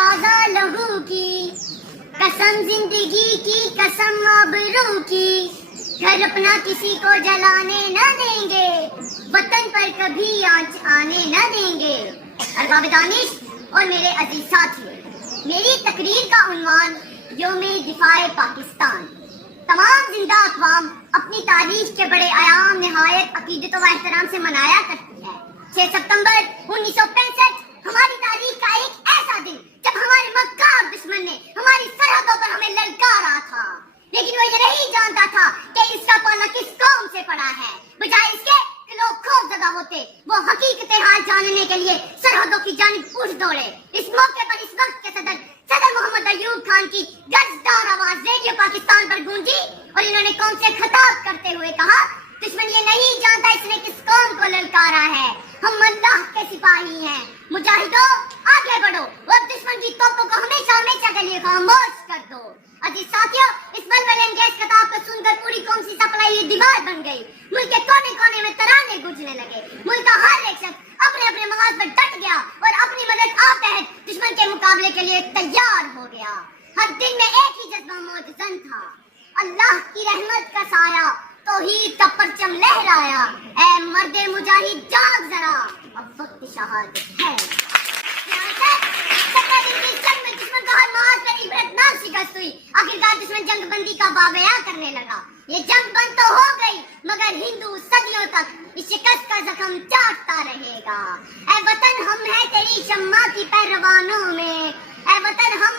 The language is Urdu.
تازہ لہو کی قسم زندگی کی قسم آبرو کی گھر اپنا کسی کو جلانے نہ دیں گے وطن پر کبھی آنچ آنے نہ دیں گے. ارباب دانش اور میرے عزیز ساتھیوں، میری تقریر کا عنوان یوم دفاع پاکستان. تمام زندہ اقوام اپنی تاریخ کے بڑے ایام نہایت عقیدت و احترام سے منایا کرتی ہے. 6 ستمبر 1965 ہماری تاریخ کا ایک ایسا دن جب ہمارے مکار دشمن نے ہماری سرحدوں پر ہمیں للکارا تھا، لیکن وہ یہ نہیں جانتا تھا کہ اس کا پالا کس قوم سے پڑا ہے. بجائے اس کے کہ لوگ خوف زدہ ہوتے، وہ حقیقت حال جاننے کے لیے سرحدوں کی جانب اٹھ دوڑے. اس موقع پر اس وقت کے صدر محمد ایوب خان کی گرجدار آواز ریڈیو پاکستان پر گونجی اور انہوں نے قوم سے خطاب کرتے ہوئے کہا، دشمن یہ نہیں جانتا اس نے کس قوم کو للکارا ہے. ہم اللہ کے سپاہی ہیں. مجاہدوں آگے بڑھو اور دشمن کی توپوں کو ہمیشہ ہمیشہ کے لیے خاموش کر دو. عزیز ساتھیوں، اس ولولے انگیز خطاب کو سن کر پوری قوم سی سپلائی ہوئی دیوار بن گئی. ملک کے کونے کونے میں ترانے گونجنے لگے. ملک کا ہر ایک شخص اپنے اپنے مقاصد پر ڈٹ گیا اور اپنی مدد آپ تحت دشمن کے مقابلے کے لیے تیار ہو گیا. ہر دل میں ایک ہی جذبہ موجزن تھا، اللہ کی رحمت کا سایہ، توحید کا پرچم لہرایا. اے مرد مجاہد جاگ ذرا، اب وقت شہادت ہے. دشمن کا ہر محاذ پر عبرتناک شکست ہوئی. آخرکار دشمن جنگ بندی کا واقعہ کرنے لگا. یہ جنگ بند تو ہو گئی مگر ہندو صدیوں تک اس شکست کا زخم چاٹتا رہے گا. اے وطن ہم ہیں تیری شمع کی پیروانوں میں، اے وطن ہم